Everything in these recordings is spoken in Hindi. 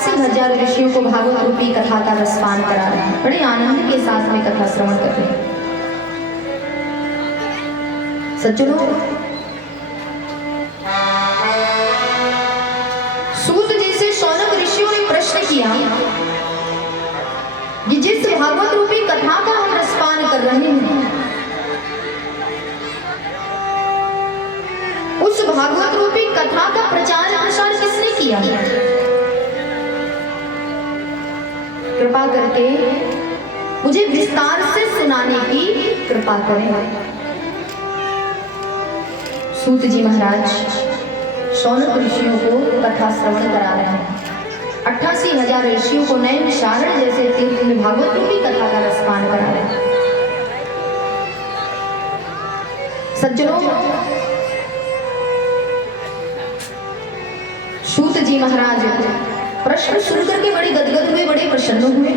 88,000 ऋषियों को भागवत रूपी कथा का रसपान करा रहे हैं। बड़े आनंद के साथ में कथा श्रवण कर रहे हैं। सज्जनों, सूत जी से शौनक ऋषियों ने प्रश्न किया कि जिस भागवत रूपी कथा का हम रसपान कर रहे हैं, उस भागवत रूपी कथा का प्रचार प्रसार किसने किया? कृपा करके मुझे विस्तार से सुनाने की कृपा करें। सूत जी महाराज शौनक ऋषियों को कथा श्रवण करा रहे हैं। 88,000 ऋषियों को नयन शारण जैसे तीर्थ में भागवत रूपी कथा का रसपान करा रहे हैं। सज्जनों, सूत जी महाराज प्रश्न सुनकर के बड़े गदगद हुए, बड़े प्रसन्न हुए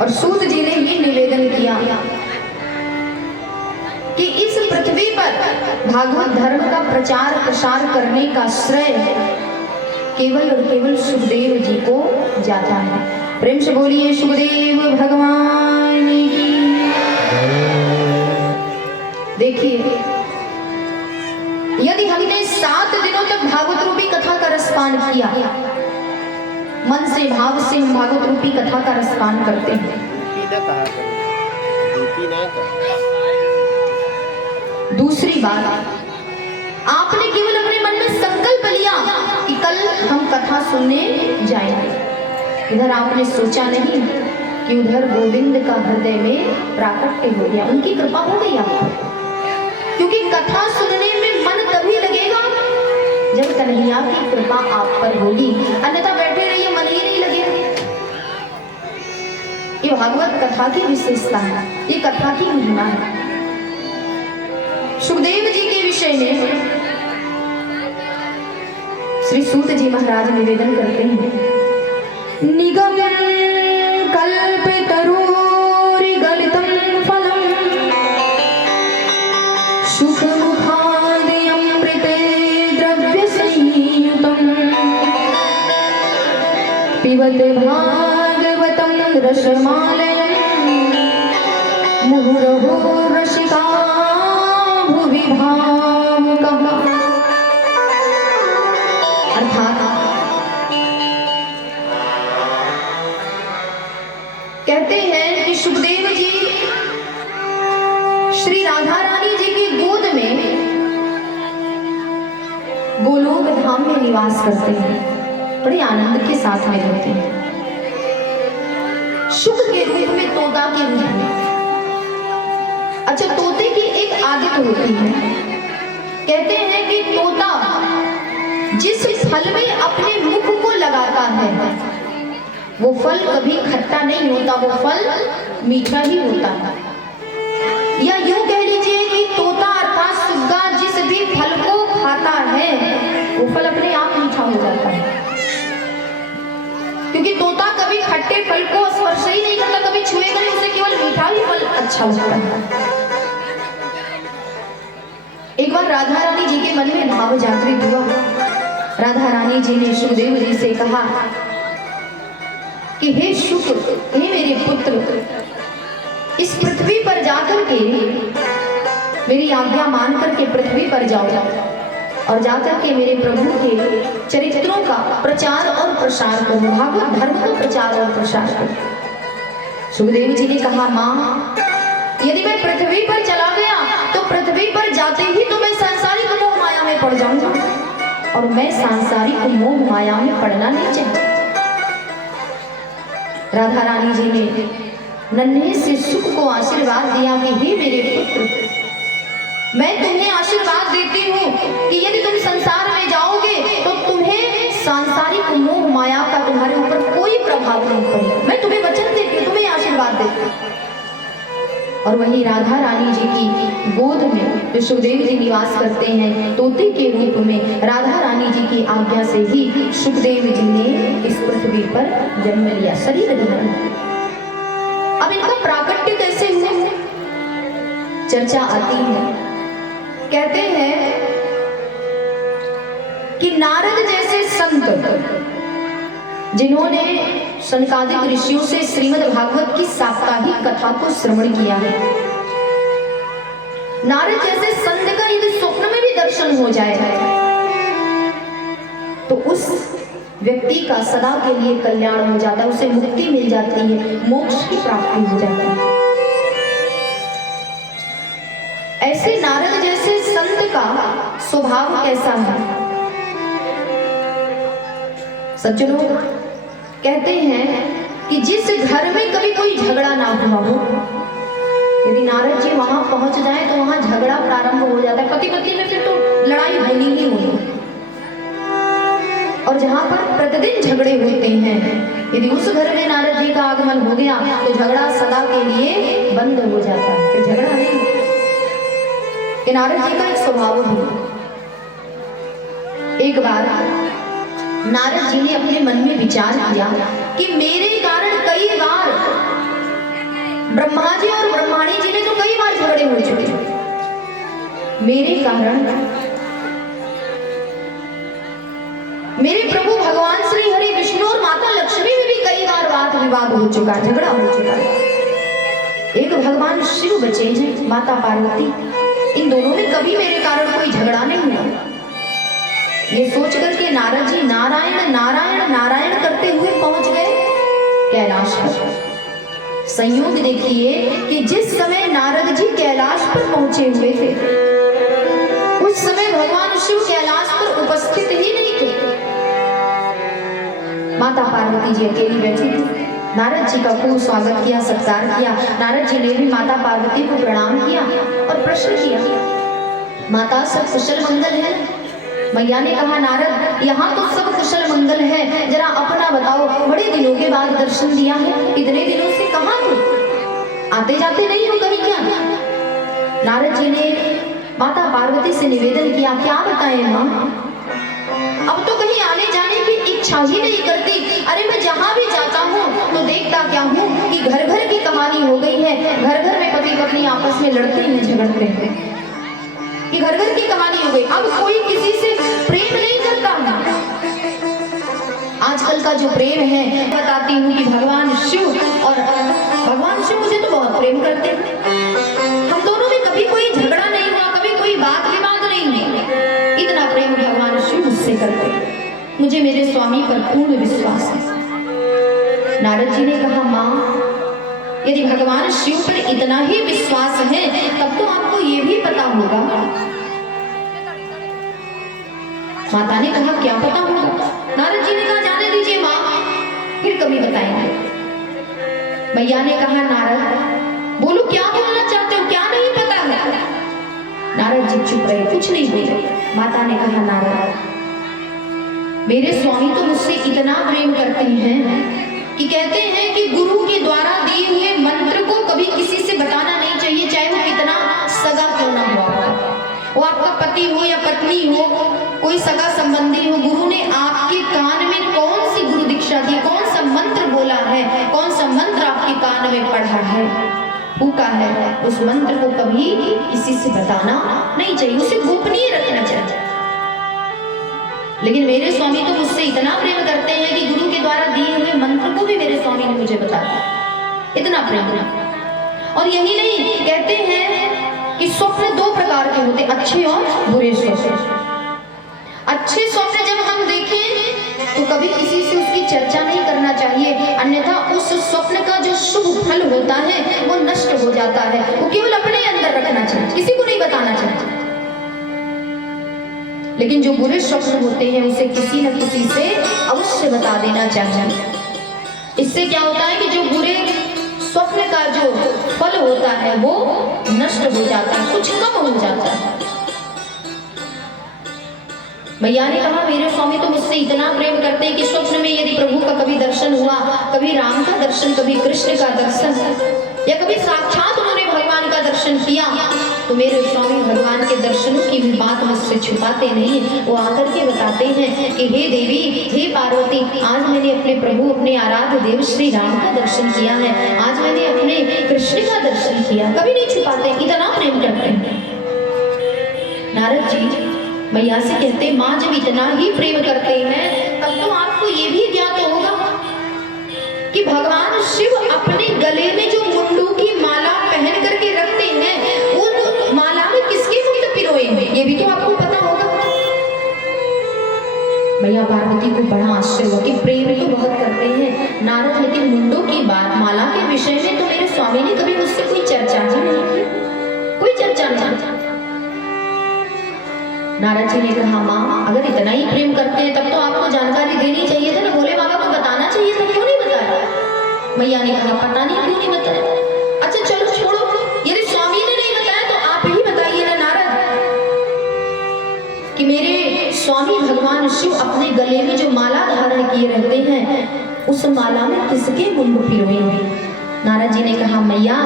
और सूत जी ने ये निवेदन किया कि इस पृथ्वी पर भागवत धर्म का प्रचार प्रसार करने का श्रेय केवल और केवल सुखदेव जी को जाता है। प्रेम से बोलिए सुखदेव भगवान की। देखिए, यदि हमने 7 दिनों तक भागवत रूपी कथा का रसपान किया, मन से भाव से हम भागवत रूपी कथा का रसपान करते हैं। दूसरी बात, आपने केवल अपने मन में संकल्प लिया कि कल हम कथा सुनने जाएंगे। इधर आपने सोचा नहीं कि उधर गोविंद का हृदय में प्राकट्य हो गया, उनकी कृपा हो गई आप पर। क्योंकि कथा सुनने में मन तभी लगेगा जब कन्हैया की कृपा आप पर होगी, अन्यथा बैठे रहिए मन ही नहीं लगेगा। ये भागवत कथा की विशेषता है, ये कथा की महिमा है। सुखदेव जी के विषय में श्री सूत जी महाराज निवेदन करते हैं। निगम कल्पतरुरि गलितं फलम सुखमुखादि अमृते द्रव्य संयुतम पिबत भागवतं रसमालयं मुहुरहो रसिका अर्थात कहते हैं कि सुखदेव जी श्री राधा रानी जी की गोद में गोलोक धाम में निवास करते हैं, बड़े आनंद के साथ में रहते हैं। शुक के रूप में, तोता के रूप में। अच्छा, तोते की एक आदत होती है, कहते हैं कि तोता जिस फल में अपने मुख को लगाता है वो फल कभी खट्टा नहीं होता, वो फल मीठा ही होता है। या यूं कह लीजिए कि तोता अर्थात सुग्गा जिस भी फल को खाता है वो फल अपने आप मीठा हो जाता है। क्योंकि तोता कभी खट्टे फल को स्पर्श ही नहीं करता, कभी छुएगा नहीं, उसे केवल मीठा ही फल अच्छा लगता है। एक बार राधा रानी जी के मन में भाव जागृत हुआ। राधा रानी जी ने सुखदेव जी से कहा कि हे शुक, हे मेरे पुत्र, इस पृथ्वी पर जाकर के मेरी आज्ञा मान करके पृथ्वी पर जाओ और जाकर के मेरे प्रभु के चरित्रों का प्रचार और प्रसार करो, भागवत धर्म का प्रचार और प्रसार करो। सुखदेव जी ने कहा, माँ, यदि मैं पृथ्वी पर चला गया तो पृथ्वी पर जाते ही तो मैं सांसारिक मोह माया में पड़ जाऊंगा और मैं सांसारिक मोह माया में पड़ना नहीं चाहती। राधा रानी जी ने नन्हे से सुख को आशीर्वाद दिया कि हे मेरे पुत्र, मैं तुम्हें आशीर्वाद देती हूँ कि यदि तुम संसार में जाओगे तो तुम्हें सांसारिक मोह माया का तुम्हारे ऊपर कोई प्रभाव नहीं पड़ेगा। मैं तुम्हें वचन देती हूँ, तुम्हें आशीर्वाद देती हूँ। और वहीं राधा रानी जी की गोद में जो सुखदेव जी निवास करते हैं तोते के रूप में, राधा रानी जी की आज्ञा से ही सुखदेव जी ने इस पृथ्वी पर जन्म लिया, शरीर धारण। अब इनका प्राकट्य कैसे हुआ, चर्चा आती है। कहते हैं कि नारद जैसे संत जिन्होंने सनकादिक ऋषियों से श्रीमद् भागवत की साप्ताहिक कथा को श्रवण किया है। नारद जैसे संत का यदि स्वप्न में भी दर्शन हो जाए तो उस व्यक्ति का सदा के लिए कल्याण हो जाता है, उसे मुक्ति मिल जाती है, मोक्ष की प्राप्ति हो जाती है। ऐसे नारद जैसे संत का स्वभाव कैसा है? सज्जनों, कहते हैं कि जिस घर में कभी कोई झगड़ा ना हुआ हो, यदि नारद जी वहां पहुंच जाए तो वहां झगड़ा प्रारंभ हो जाता है। पति पत्नी में फिर तो लड़ाई होनी ही होनी। और जहां पर प्रतिदिन झगड़े होते हैं, यदि उस घर में नारद जी का आगमन हो गया तो झगड़ा सदा के लिए बंद हो जाता है, फिर झगड़ा नहीं। कि नारद जी का एक स्वभाव है। एक बार नारद जी ने अपने मन में विचार किया कि मेरे कारण कई बार ब्रह्मा जी और ब्रह्माणी जी में तो कई बार झगड़े हो चुके हैं। मेरे कारण मेरे प्रभु भगवान श्री हरि विष्णु और माता लक्ष्मी में भी कई बार वाद विवाद हो चुका है, झगड़ा हो चुका है। एक भगवान शिव बचे हैं, माता पार्वती, इन दोनों में कभी मेरे कारण कोई झगड़ा नहीं हुआ। ये सोच करके नारद जी नारायण नारायण नारायण करते हुए पहुंच गए कैलाश पर। संयोग देखिए कि जिस समय नारद जी कैलाश पर पहुंचे हुए थे, उस समय भगवान शिव कैलाश पर उपस्थित ही नहीं थे। माता पार्वती जी अकेली बैठी थी। नारद जी का खूब स्वागत किया, सत्कार किया। नारद जी ने भी माता पार्वती को प्रणाम किया और प्रश्न किया, माता सब कुशल मंगल है? मैया ने कहा, नारद यहाँ तो सब कुशल मंगल है, जरा अपना बताओ, बड़े दिनों के बाद दर्शन दिया है, इतने दिनों से कहाँ थे? आते जाते नहीं हो कहीं क्या? नारद जी ने माता पार्वती से निवेदन किया, क्या बताएं माँ, अब तो कहीं आने जाने की इच्छा ही नहीं करती। अरे मैं जहाँ भी जाता हूँ तो देखता क्या हूँ कि घर घर की कहानी हो गई है, घर घर में पति पत्नी आपस में लड़ते हैं, झगड़ते हैं, कि घर घर की कहानी हो गई। अब कोई किसी से प्रेम नहीं करता। आजकल का जो प्रेम है, बताती हूँ कि भगवान शिव मुझे तो बहुत प्रेम करते हैं। हम दोनों में कभी कोई झगड़ा नहीं हुआ, कभी कोई बात विवाद नहीं हुआ। इतना प्रेम भगवान शिव मुझसे करते हैं। मुझे मेरे स्वामी पर पूर्ण विश्वास है। नारद जी ने कहा, माँ यदि भगवान शिव पर इतना ही विश्वास है तब तो आपको ये भी पता होगा। माता ने कहा, क्या पता होगा? नारद जी ने कहा, जाने दीजिए माँ, फिर कभी बताएंगे। मैया ने कहा, नारद बोलो, क्या बोलना चाहते हो, क्या नहीं पता है? नारद जी चुप रहे, कुछ नहीं बोले। माता ने कहा, नारद मेरे स्वामी तो मुझसे इतना प्रेम करते हैं कि कहते हैं कि गुरु के द्वारा दिए हुए मंत्र को कभी किसी से बताना नहीं चाहिए, चाहे वो कितना सगा क्यों ना हुआ, वो आपका पति हो या पत्नी हो, कोई सगा संबंधी हो। गुरु ने आपके कान में कौन सी गुरु दीक्षा दी, कौन सा मंत्र बोला है, कौन सा मंत्र आपके कान में पढ़ा है, फूका है, उस मंत्र को कभी किसी से बताना नहीं चाहिए, उसे गोपनीय रखना चाहिए। लेकिन मेरे स्वामी तो मुझसे इतना प्रेम करते हैं कि गुरु के द्वारा दिए हुए मंत्र को भी मेरे स्वामी ने मुझे बता दिया, इतना प्रेम। और यही नहीं, कहते हैं कि स्वप्न दो प्रकार के होते, अच्छे और बुरे स्वप्न। अच्छे स्वप्न जब हम देखें तो कभी किसी से उसकी चर्चा नहीं करना चाहिए, अन्यथा उस स्वप्न का जो शुभ फल होता है वो नष्ट हो जाता है। वो केवल अपने अंदर रखना चाहिए, किसी को नहीं बताना चाहिए। लेकिन जो बुरे स्वप्न होते हैं उसे किसी न किसी से अवश्य बता देना चाहिए। इससे क्या होता है कि जो बुरे स्वप्न का जो फल होता है वो नष्ट हो जाता है, कुछ कम हो जाता है। मैया ने कहा, मेरे स्वामी तो मुझसे इतना प्रेम करते हैं कि स्वप्न में यदि प्रभु का कभी दर्शन हुआ, कभी राम का दर्शन, कभी कृष्ण का दर्शन, या कभी साक्षात उन्होंने भगवान का दर्शन किया, तो मेरे स्वामी भगवान के दर्शनों की भी बात मुझसे छुपाते नहीं। वो आकर के बताते हैं कि हे देवी, हे पार्वती, आज मैंने अपने प्रभु, अपने आराध्य देव श्री राम का दर्शन किया है, आज मैंने अपने कृष्ण का दर्शन किया। कभी नहीं छुपाते, इतना प्रेम करते हैं। नारद जी मैया से कहते, माँ जब इतना ही प्रेम करते हैं तब तो आपको ये भी ज्ञात होगा मैया पार्वती को बड़ा आश्चर्य हुआ कि प्रेम तो बहुत करते हैं नारद, लेकिन मुंडों की बात माला के विषय में तो मेरे स्वामी ने कभी मुझसे कोई चर्चा ही नहीं की, कोई चर्चा नहीं। नारद जी ने कहा माँ अगर इतना ही प्रेम करते हैं तब तो आपको जानकारी देनी चाहिए था ना, भोले बाबा को बताना चाहिए था, क्यों नहीं बताया? मैया ने कहा पता नहीं क्यों नहीं बताया। अच्छा चलो छोड़ो, यदि स्वामी ने नहीं बताया तो आप ही बताइए ना नारद कि मेरे स्वामी भगवान शिव अपने गले में जो माला धारण किए रहते हैं उस माला में किसके मुंड पिरोए हैं? नारद जी ने कहा मैया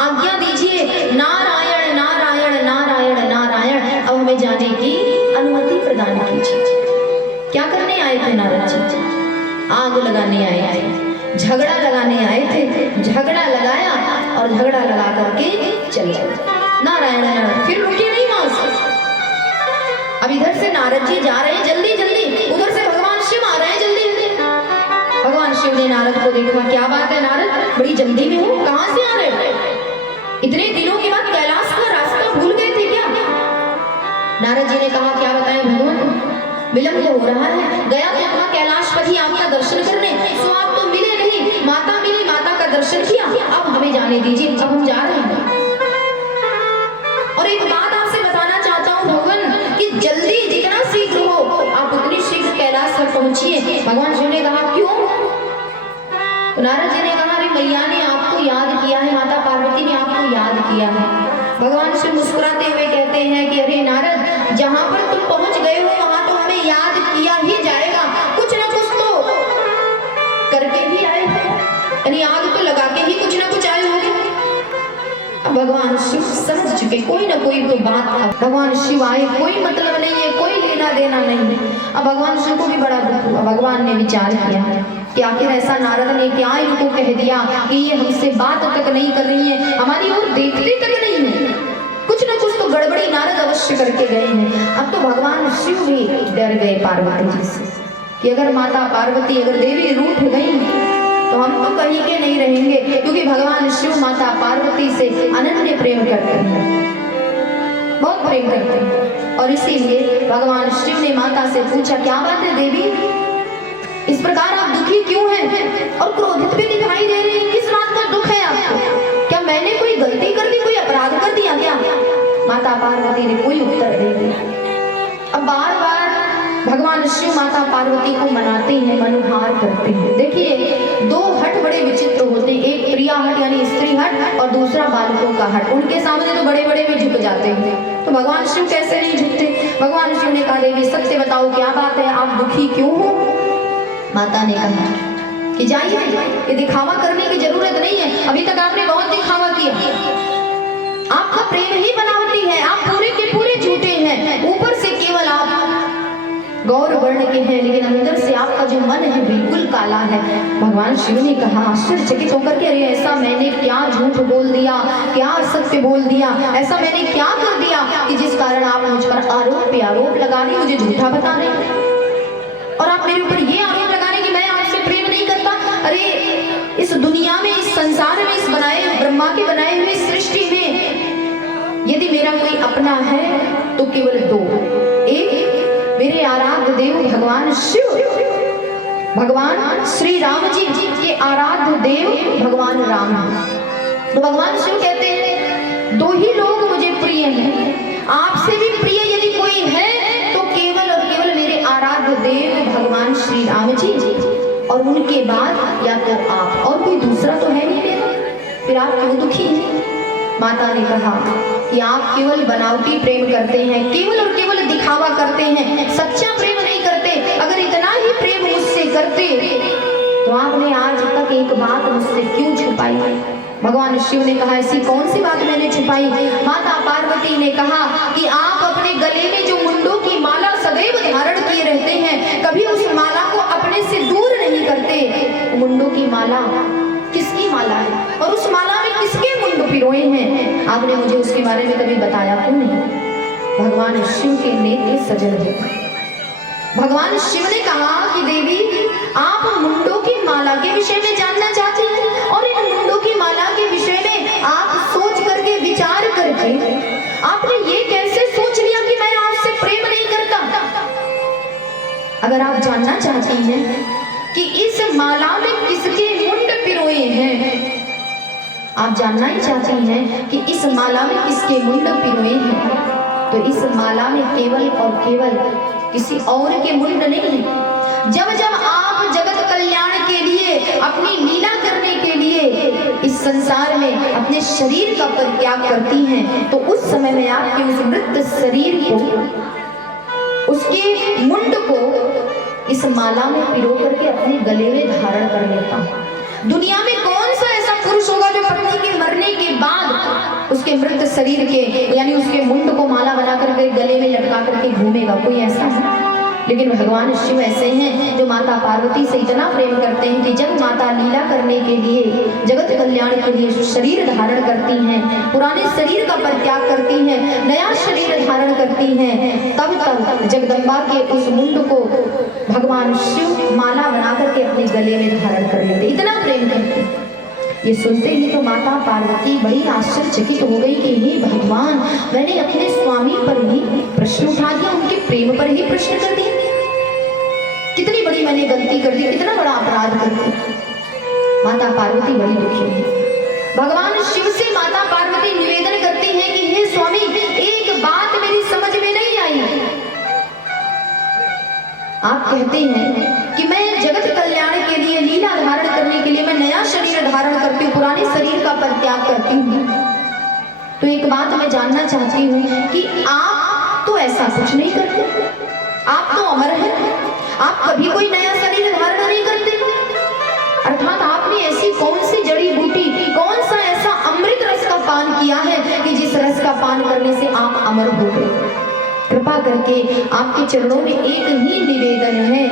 आज्ञा दीजिए, नारायण नारायण नारायण नारायण, अब हमें जाने की अनुमति प्रदान कीजिए। क्या करने आए थे नारद जी? आग लगाने आए थे, झगड़ा लगाने आए थे, झगड़ा लगाया और झगड़ा लगा करके चले गए। नारायण नारायण, फिर रुके नहीं वहां से। अब इधर से नारद जी जा रहे हैं जल्दी जल्दी, उधर से भगवान शिव आ रहे हैं जल्दी जल्दी। भगवान शिव ने नारद को देखा, क्या बात है नारद, बड़ी जल्दी में हो, कहां से आ रहे हो? इतने दिनों के बाद कैलाश का रास्ता भूल गए थे क्या? नारद जी ने कहा क्या बताएं भगवान, विलंब हो रहा है, गया तो कहा कैलाशपति आपका दर्शन करने, सो आप तो मिले नहीं, माता मिली, माता का दर्शन किया, अब हमें जाने दीजिए, अब हम जा रहे हैं। और एक बात आपसे बताना चाहता हूँ भगवान कि जल्दी जितना शीघ्र हो आप उतनी शीघ्र कैलाश तक पहुंचिए। भगवान शिव ने कहा क्यों? तो नारद जी ने कहा अरे मैया ने आपको याद किया है, माता पार्वती ने आपको याद किया है। भगवान शिव मुस्कुराते हुए कहते हैं कि अरे नारद, जहां पर तुम पहुंच गए हो वहां तो हमें याद किया ही जाएगा, कुछ ना कुछ तो करके ही आए हो, यानी आग तो लगा के ही कुछ ना कुछ आए होगे। अब भगवान शिव समझ चुके कोई ना कोई तो बात, भगवान शिव आए कोई मतलब नहीं है, कोई लेना देना नहीं। अब भगवान शिव को भी बड़ा दुख हुआ। भगवान ने विचार किया कि आखिर ऐसा नारद ने क्या इनको कह दिया कि ये हमसे बात तक नहीं कर रही है, हमारी ओर देखते तक नहीं है, कुछ ना कुछ तो गड़बड़ी नारद अवश्य करके गए हैं। अब तो भगवान शिव भी डर गए पार्वती जी से कि अगर माता पार्वती, अगर देवी रूठ गई तो हम तो कहीं के नहीं रहेंगे, क्योंकि भगवान शिव माता पार्वती से अनन्य प्रेम करते हैं, बहुत प्रेम करते हैं। और इसीलिए भगवान शिव ने माता से पूछा क्या बात है देवी, इस प्रकार आप दुखी क्यों हैं और क्रोधित भी दिखाई दे रहे हैं, किस बात का दुख है आपको? क्या मैंने कोई गलती कर दी, कोई अपराध कर दिया क्या? माता पार्वती ने कोई उत्तर नहीं दिया। अब बार बार भगवान शिव माता पार्वती को मनाते हैं, मनुहार करते हैं। देखिए दो हट बड़े विचित्र होते हैं, एक प्रिया हट यानी स्त्री हट और दूसरा बालकों का हट। उनके सामने तो बड़े बड़े भी झुक जाते हैं, तो भगवान शिव कैसे नहीं झुकते? भगवान शिव ने कहा देवी सत्य बताओ क्या बात है, आप दुखी क्यों हो? माता ने कहा कि जाइए, ये दिखावा करने की जरूरत नहीं है, अभी तक आपने बहुत दिखावा किया, आपका प्रेम ही बनावटी है, आप पूरे के पूरे झूठे हैं, ऊपर से केवल आप गौर वर्ण के हैं लेकिन अंदर से आपका जो मन है बिल्कुल काला है। भगवान शिव ने कहा आश्चर्यचकित होकर के अरे ऐसा मैंने क्या झूठ बोल दिया, क्या असत्य बोल दिया, ऐसा मैंने क्या कर दिया कि जिस कारण आप मुझ पर आरोप पे आरोप लगा रही, मुझे झूठा बता रहे और आप मेरे ऊपर ये आरोप लगा रहे कि मैं आपसे प्रेम नहीं करता। अरे इस दुनिया में, इस संसार में, इस बनाए ब्रह्मा के बनाए हुए सृष्टि में यदि मेरा कोई अपना है तो केवल दो, एक मेरे आराध्य देव भगवान शिव, भगवान श्री राम जी के आराध्य देव भगवान राम। तो भगवान शिव कहते हैं दो ही लोग मुझे प्रिय हैं, आपसे भी प्रिय यदि कोई है तो केवल और केवल मेरे आराध्य देव भगवान श्री राम जी, और उनके बाद या तो आप, और कोई दूसरा तो है नहीं मेरा, फिर आप क्यों दुखी हैं? माता ने कहा कि आप केवल बनावटी प्रेम करते हैं, केवल और केवल दिखावा करते हैं, सच्चा प्रेम नहीं करते। अगर इतना ही प्रेम मुझसे करते तो आपने आज तक एक बात मुझसे क्यों छुपाई? भगवान शिव ने कहा ऐसी कौन सी बात मैंने छुपाई? माता पार्वती ने कहा कि आप अपने गले में जो मुंडों की माला सदैव धारण किए रहते हैं, कभी उस माला को अपने से दूर नहीं करते। मुंडों की माला किसकी माला है और उस माला में किसके मुंड पिरोए हैं? आपने मुझे उसके बारे में कभी बताया क्यों नहीं? भगवान शिव के नेत्र सजल थे। भगवान शिव ने कहा कि देवी आप मुंडों की माला के विषय में जानना चाहती हैं और इन मुंडों की माला के विषय में आप सोच करके विचार करके आपने ये कैसे सोच लिया कि मैं आपसे प्रेम नहीं करता? अगर आप आप जानना चाहती हैं कि इस माला में किसके मुंड पिरोए हैं? आप जानना ही चाहती हैं कि इस माला में किसके मुंड पिरोए हैं? तो इस माला में केवल और केवल किसी और के मुंड नहीं है। जब जब आप जगत कल्याण के लिए, अपनी लीला करने के लिए इस संसार में अपने शरीर का परित्याग करती हैं, तो उस समय में आपके उस मृत शरीर को, उसके मुंड को इस माला में पिरो करके अपने गले में धारण कर लेता हूं। दुनिया में कौन सा ऐसा पुरुष होगा जो पत्नी के मरने के बाद उसके मृत शरीर के यानी उसके मुंड को माला बना करके गले में लटका करके घूमेगा? कोई ऐसा है? लेकिन भगवान शिव ऐसे हैं जो माता पार्वती से इतना प्रेम करते हैं कि जब माता लीला करने के लिए, जगत कल्याण के लिए शरीर धारण करती हैं, पुराने शरीर का परित्याग करती हैं, नया शरीर धारण करती हैं, तब तक जगदम्बा के उस मुंड को भगवान शिव माला बना करके अपने गले में धारण कर लेते, इतना प्रेम करते हैं। ये सुनते ही तो माता पार्वती बड़ी आश्चर्यचकित हो गई कि हे भगवान, मैंने अपने स्वामी पर ही प्रश्न उठा दिया, उनके प्रेम पर ही प्रश्न कर दिया। कितनी बड़ी मैंने गलती कर दी, कितना बड़ा अपराध कर दिया। माता पार्वती बड़ी दुखी है। भगवान शिव से माता पार्वती निवेदन करती हैं कि हे स्वामी, एक बात मेरी समझ में नहीं आई। आप कहते हैं कि मैं जगत कल्याण के लिए, लीला धारण करने के लिए मैं नया शरीर धारण करती हूँ, पुराने शरीर का परित्याग करती हूँ। तो एक बात मैं जानना चाहती हूँ कि आप तो ऐसा कुछ नहीं करते, आप तो अमर हैं, आप कभी कोई नया शरीर धारण नहीं करते। अर्थात आपने ऐसी कौन सी जड़ी बूटी, कौन सा ऐसा अमृत रस का पान किया है कि जिस रस का पान करने से आप अमर हो गए? कृपा करके आपके चरणों में एक ही निवेदन है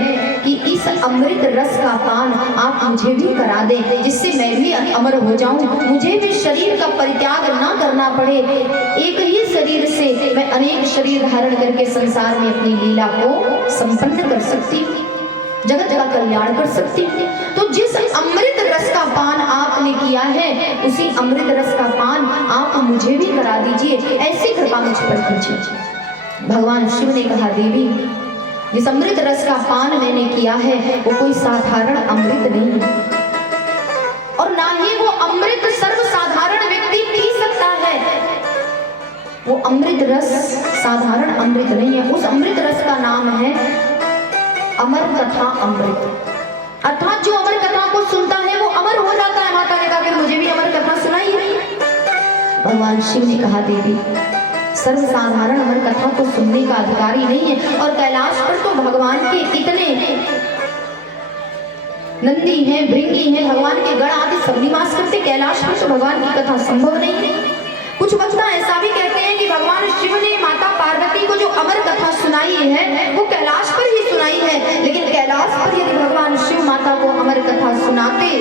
कि इस अमृत रस का पान आप मुझे भी करा दें, जिससे मैं भी अमर हो जाऊं, मुझे भी शरीर का परित्याग ना करना पड़े। एक ही शरीर से मैं अनेक शरीर धारण करके संसार में अपनी लीला को संपन्न कर सकती, जगत का कल्याण कर सकती। तो जिस अमृत रस का पान आपने किया है, उसी अमृत रस का पान आप मुझे भी करा दीजिए, ऐसी कृपा मुझ पर कीजिए। भगवान शिव ने कहा, देवी, जिस अमृत रस का पान मैंने किया है वो कोई साधारण अमृत नहीं है, और ना ही वो अमृत सर्वसाधारण व्यक्ति पी सकता है। वो अमृत रस साधारण अमृत नहीं है, उस अमृत रस का नाम है अमर कथा अमृत। अर्थात जो अमर कथा को सुनता है वो अमर हो जाता है। माता ने कहा, फिर मुझे भी अमर कथा सुनाइए। भगवान शिव ने कहा, देवी, सर्वसाधारण अमर कथा को सुनने का अधिकारी नहीं है, और कैलाश पर तो भगवान के इतने नंदी हैं, भृंगी हैं, भगवान के गण आदि सब निवास करते, कैलाश पर तो भगवान की कथा संभव नहीं है। कुछ वक्ता ऐसा भी कहते हैं कि भगवान शिव ने माता पार्वती को जो अमर कथा सुनाई है वो कैलाश पर ही सुनाई है, लेकिन कैलाश पर यदि भगवान शिव माता को अमर कथा सुनाते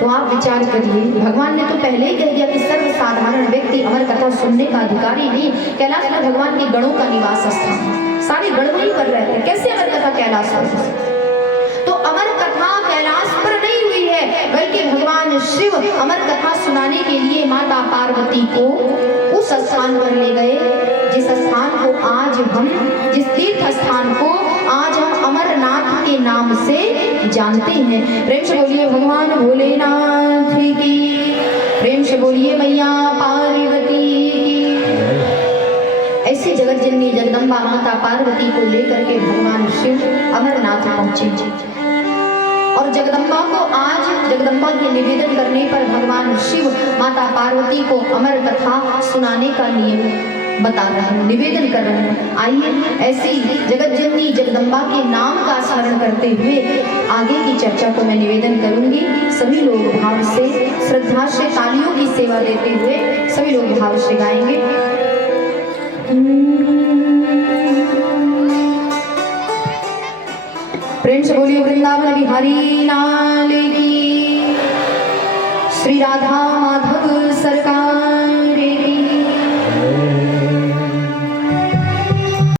तो आप विचार करिए, भगवान ने तो पहले ही कह दिया कि सर्वसाधारण व्यक्ति अमर कथा सुनने का अधिकारी नहीं। कैलाश में भगवान के गणों का निवास स्थान, सारे गण वहीं पर रहते हैं, कैसे अमर कथा कैलाश पर? तो अमर कथा कैलाश पर नहीं हुई है, बल्कि भगवान शिव अमर कथा सुनाने के लिए माता पार्वती को उस स्थान पर ले गए, जिस स्थान को आज हम, जिस तीर्थ स्थान को आज हम अमरनाथ के नाम से जानते हैं। प्रेम से बोलिए भगवान भोलेनाथ की, प्रेम से बोलिए मैया पार्वती की। ऐसे जगत जननी जगदम्बा माता पार्वती को लेकर के भगवान शिव अमरनाथ पहुंचे, और जगदम्बा को आज, जगदम्बा के निवेदन करने पर भगवान शिव माता पार्वती को अमर कथा सुनाने का नियम बता रहे हैं, निवेदन कर रहे हैं। आइए ऐसी जगत जननी जगदम्बा के नाम का स्मरण करते हुए आगे की चर्चा को मैं निवेदन करूंगी। सभी लोग भाव से, श्रद्धा से, तालियों की सेवा देते हुए सभी लोग भाव से गाएंगे। प्रेम से बोलिए वृंदावन बिहारी लाल की, श्री राधा